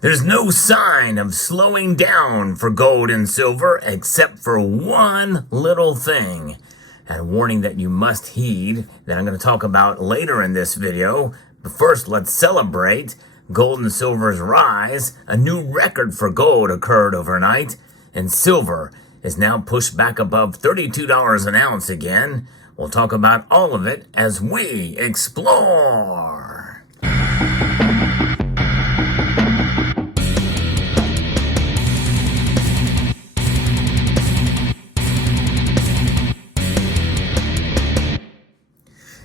There's no sign of slowing down for gold and silver except for one little thing. And a warning that you must heed that I'm going to talk about later in this video. But first, let's celebrate gold and silver's rise. A new record for gold occurred overnight, and silver is now pushed back above $32 an ounce again. We'll talk about all of it as we explore.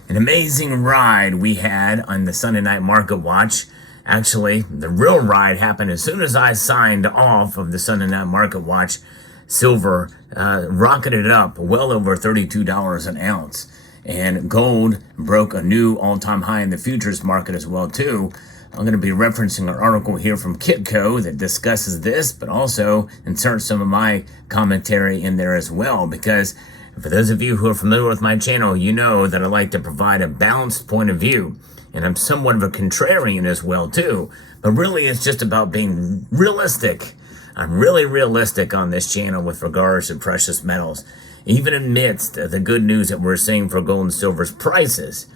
An amazing ride we had on the Sunday Night Market Watch. Actually, the real ride happened as soon as I signed off of the Sunday Night Market Watch. Silver rocketed up well over $32 an ounce. And gold broke a new all-time high in the futures market as well, too. I'm going to be referencing an article here from Kitco that discusses this, but also insert some of my commentary in there as well, because for those of you who are familiar with my channel, you know that I like to provide a balanced point of view. And I'm somewhat of a contrarian as well, too. But really, it's just about being realistic. I'm really realistic on this channel with regards to precious metals. Even amidst the good news that we're seeing for gold and silver's prices,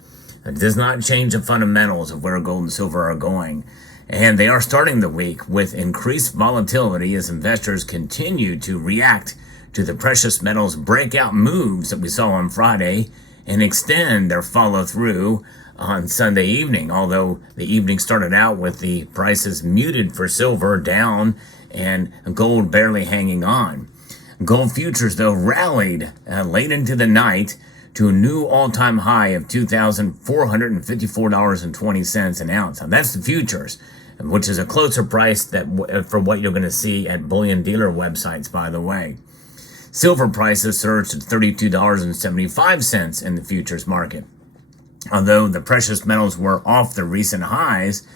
it does not change the fundamentals of where gold and silver are going. And they are starting the week with increased volatility as investors continue to react to the precious metals breakout moves that we saw on Friday and extend their follow-through on Sunday evening, although the evening started out with the prices muted for silver down and gold barely hanging on. Gold futures, though, rallied late into the night to a new all-time high of $2,454.20 an ounce. Now, that's the futures, which is a closer price for what you're going to see at bullion dealer websites, by the way. Silver prices surged to $32.75 in the futures market. Although the precious metals were off the recent highs,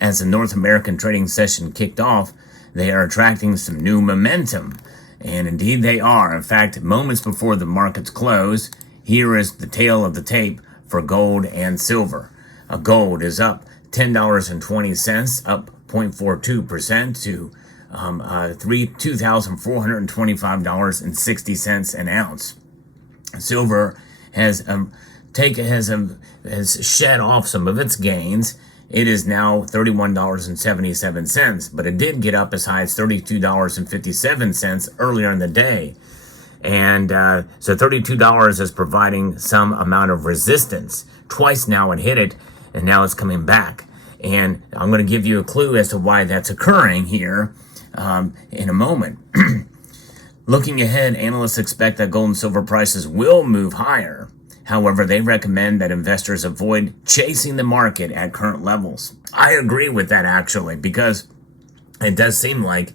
as the North American trading session kicked off, they are attracting some new momentum. And indeed they are. In fact, moments before the markets close, here is the tail of the tape for gold and silver. Gold is up $10.20, up 0.42% to $2,425.60 an ounce. Silver has shed off some of its gains. It is now $31.77, but it did get up as high as $32.57 earlier in the day. And so $32 is providing some amount of resistance. Twice now it hit it, and now it's coming back. And I'm going to give you a clue as to why that's occurring here in a moment. Looking ahead, analysts expect that gold and silver prices will move higher. However, they recommend that investors avoid chasing the market at current levels. I agree with that, actually, because it does seem like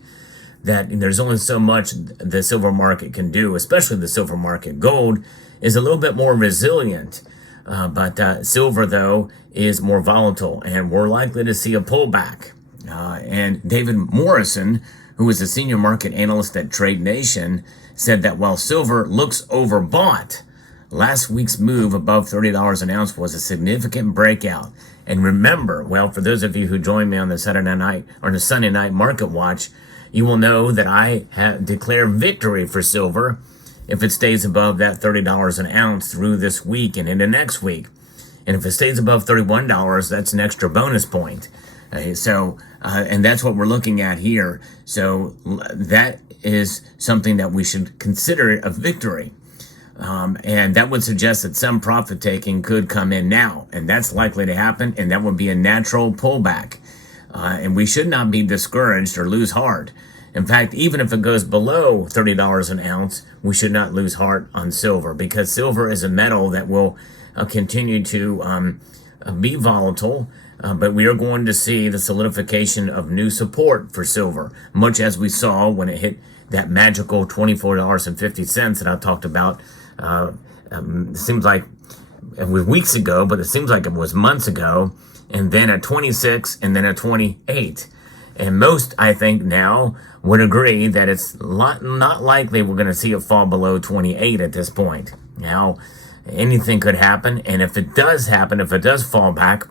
that there's only so much the silver market can do, especially the silver market. Gold is a little bit more resilient, but silver, though, is more volatile, and we're likely to see a pullback. And David Morrison, who is a senior market analyst at Trade Nation, said that while silver looks overbought, last week's move above $30 an ounce was a significant breakout. And remember, well, for those of you who joined me on the Saturday night or the Sunday Night Market Watch, you will know that I have declared victory for silver if it stays above that $30 an ounce through this week and into next week. And if it stays above $31, that's an extra bonus point. And that's what we're looking at here. So that is something that we should consider a victory. And that would suggest that some profit taking could come in now, and that's likely to happen, and that would be a natural pullback. And we should not be discouraged or lose heart. In fact, even if it goes below $30 an ounce, we should not lose heart on silver, because silver is a metal that will continue to be volatile, but we are going to see the solidification of new support for silver, much as we saw when it hit that magical $24.50 that I talked about. It seems like it was weeks ago, but it seems like it was months ago, and then at 26 and then at 28. And most, I think, now would agree that it's not likely we're going to see it fall below 28 at this point. Now, anything could happen, and if it does happen, if it does fall back,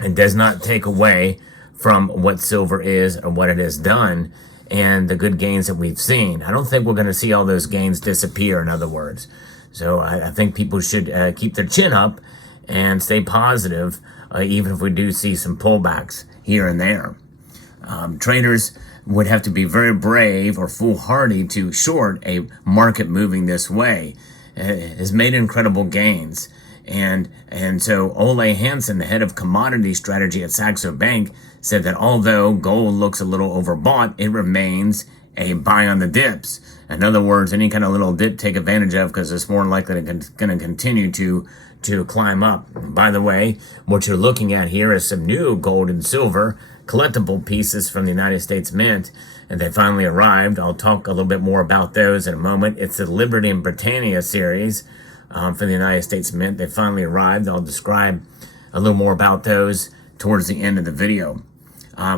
it does not take away from what silver is or what it has done and the good gains that we've seen. I don't think we're going to see all those gains disappear, in other words. So I think people should keep their chin up and stay positive, even if we do see some pullbacks here and there. Traders would have to be very brave or foolhardy to short a market moving this way. It has made incredible gains. And so Ole Hansen, the head of commodity strategy at Saxo Bank, said that although gold looks a little overbought, it remains a buy on the dips. In other words, any kind of little dip, take advantage of, because it's more likely going to continue to climb up. By the way, what you're looking at here is some new gold and silver collectible pieces from the United States Mint, and they finally arrived. I'll talk a little bit more about those in a moment. It's the Liberty and Britannia series from the United States Mint. They finally arrived. I'll describe a little more about those towards the end of the video.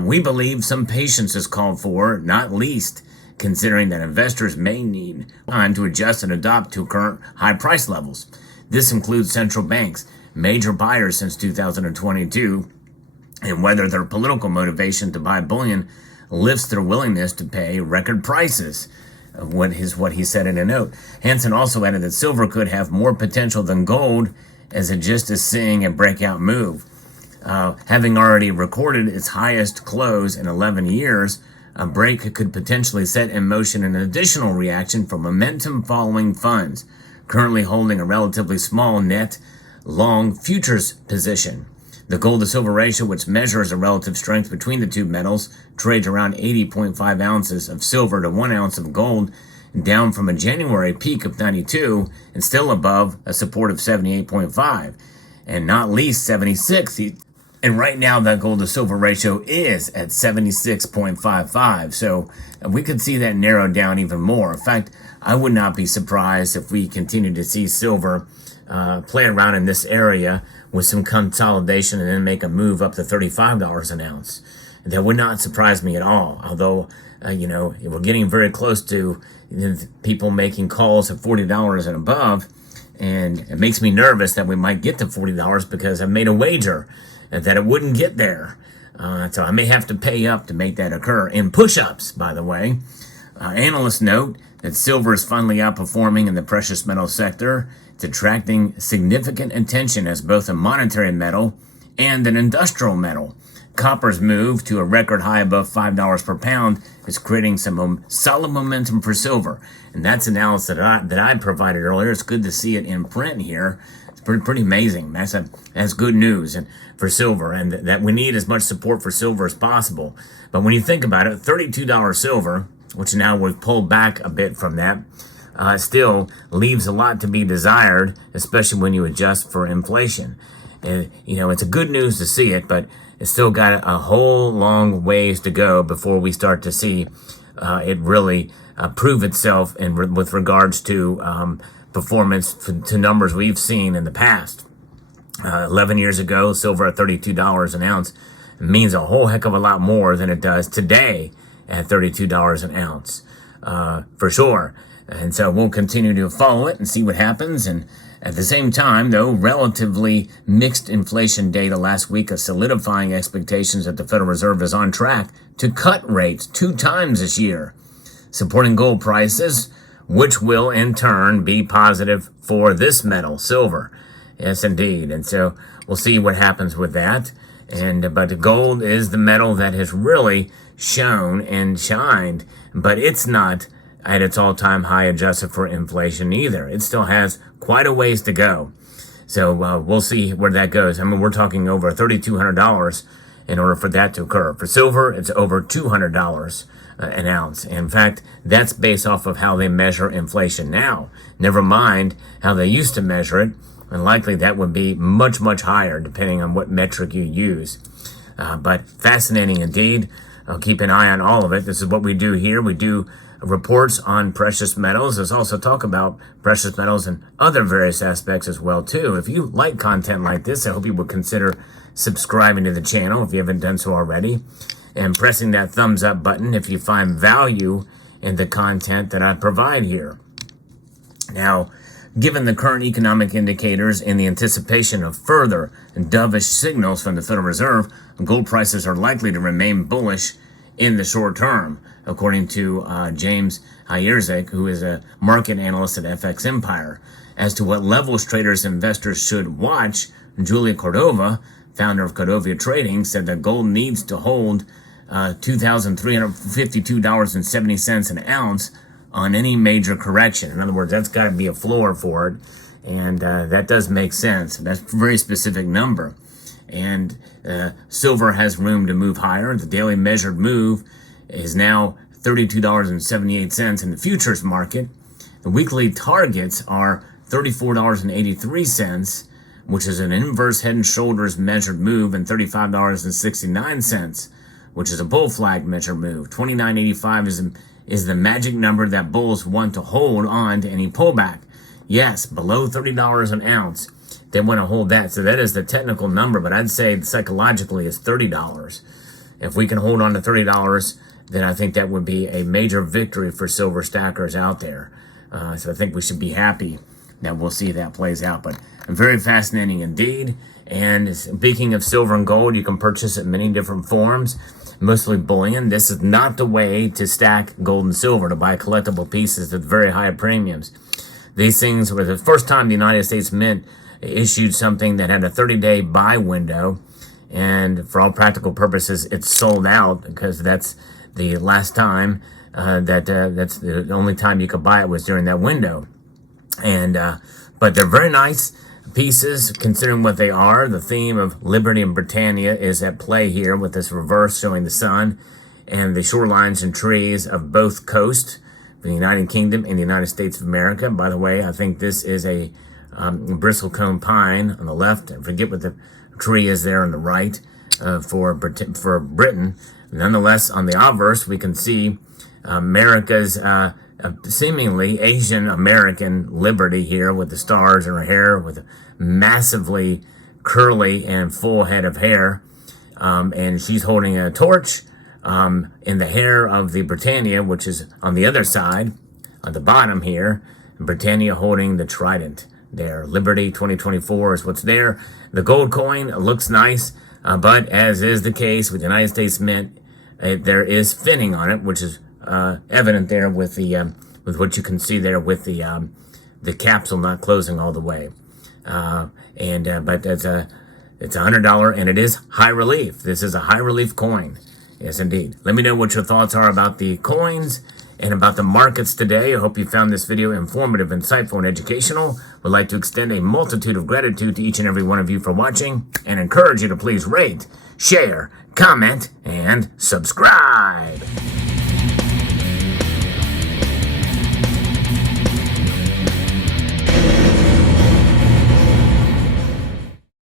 We believe some patience is called for, not least considering that investors may need time to adjust and adapt to current high price levels. This includes central banks, major buyers since 2022, and whether their political motivation to buy bullion lifts their willingness to pay record prices. What he said in a note. Hansen also added that silver could have more potential than gold, as it just is seeing a breakout move. Having already recorded its highest close in 11 years, a break could potentially set in motion an additional reaction from momentum following funds, currently holding a relatively small net long futures position. The gold to silver ratio, which measures the relative strength between the two metals, trades around 80.5 ounces of silver to 1 ounce of gold, down from a January peak of 92 and still above a support of 78.5 and not least 76. And right now that gold to silver ratio is at 76.55. So we could see that narrow down even more. In fact, I would not be surprised if we continue to see silver play around in this area with some consolidation and then make a move up to $35 an ounce. That would not surprise me at all. Although, we're getting very close to people making calls at $40 and above. And it makes me nervous that we might get to $40 because I made a wager that it wouldn't get there. So I may have to pay up to make that occur. In push-ups, by the way. Analysts note that silver is finally outperforming in the precious metal sector. It's attracting significant attention as both a monetary metal and an industrial metal. Copper's move to a record high above $5 per pound is creating some solid momentum for silver. And that's analysis that I provided earlier. It's good to see it in print here. It's pretty amazing. That's good news and for silver, and that we need as much support for silver as possible. But when you think about it, $32 silver, which now we've pulled back a bit from that, still leaves a lot to be desired, especially when you adjust for inflation. And, it's a good news to see it, but it's still got a whole long ways to go before we start to see it really prove itself with regards to performance to numbers we've seen in the past. 11 years ago, silver at $32 an ounce means a whole heck of a lot more than it does today at $32 an ounce, for sure. And so we'll continue to follow it and see what happens. And at the same time, though, relatively mixed inflation data last week is solidifying expectations that the Federal Reserve is on track to cut rates 2 times this year, supporting gold prices, which will in turn be positive for this metal, silver. Yes, indeed. And so we'll see what happens with that. But gold is the metal that has really shone and shined, but it's not at its all-time high adjusted for inflation either. It still has quite a ways to go. So we'll see where that goes. I mean, we're talking over $3,200 in order for that to occur. For silver, it's over $200 an ounce. In fact, that's based off of how they measure inflation now. Never mind how they used to measure it. And likely that would be much, much higher depending on what metric you use. But fascinating indeed. I'll keep an eye on all of it. This is what we do here. We do reports on precious metals. There's also talk about precious metals and other various aspects as well too. If you like content like this, I hope you would consider subscribing to the channel if you haven't done so already, and pressing that thumbs up button if you find value in the content that I provide here. Now, given the current economic indicators and the anticipation of further dovish signals from the Federal Reserve, gold prices are likely to remain bullish in the short term, according to James Hierzek, who is a market analyst at FX Empire. As to what levels traders and investors should watch, Julia Cordova, founder of Cordova Trading, said that gold needs to hold $2,352.70 an ounce on any major correction. In other words, that's got to be a floor for it, and that does make sense. That's a very specific number. And silver has room to move higher. The daily measured move is now $32.78 in the futures market. The weekly targets are $34.83, which is an inverse head and shoulders measured move, and $35.69, which is a bull flag measured move. $29.85 is the magic number that bulls want to hold on to any pullback. Yes, below $30 an ounce, they want to hold that. So that is the technical number, but I'd say psychologically it's $30. If we can hold on to $30, then I think that would be a major victory for silver stackers out there. So I think we should be happy that we'll see that plays out. But very fascinating indeed. And speaking of silver and gold, you can purchase it in many different forms, mostly bullion. This is not the way to stack gold and silver, to buy collectible pieces at very high premiums. These things were the first time the United States Mint issued something that had a 30-day buy window, and for all practical purposes, it's sold out because that's the last time that's the only time you could buy it was during that window. And but they're very nice pieces considering what they are. The theme of Liberty and Britannia is at play here with this reverse showing the sun and the shorelines and trees of both coasts, the United Kingdom and the United States of America. By the way, I think this is a bristlecone pine on the left. I forget what the tree is there on the right for Britain. Nonetheless, on the obverse, we can see America's seemingly Asian American liberty here with the stars in her hair, with a massively curly and full head of hair. And she's holding a torch in the hair of the Britannia, which is on the other side, at the bottom here. Britannia holding the trident there. Liberty 2024 is what's there. The gold coin looks nice, but as is the case with the United States Mint, there is finning on it, which is evident there with the with what you can see there with the capsule not closing all the way. But it's $100 and it is high relief. This is a high relief coin. Yes, indeed. Let me know what your thoughts are about the coins and about the markets today. I hope you found this video informative, insightful, and educational. Would like to extend a multitude of gratitude to each and every one of you for watching, and encourage you to please rate, share, comment, and subscribe.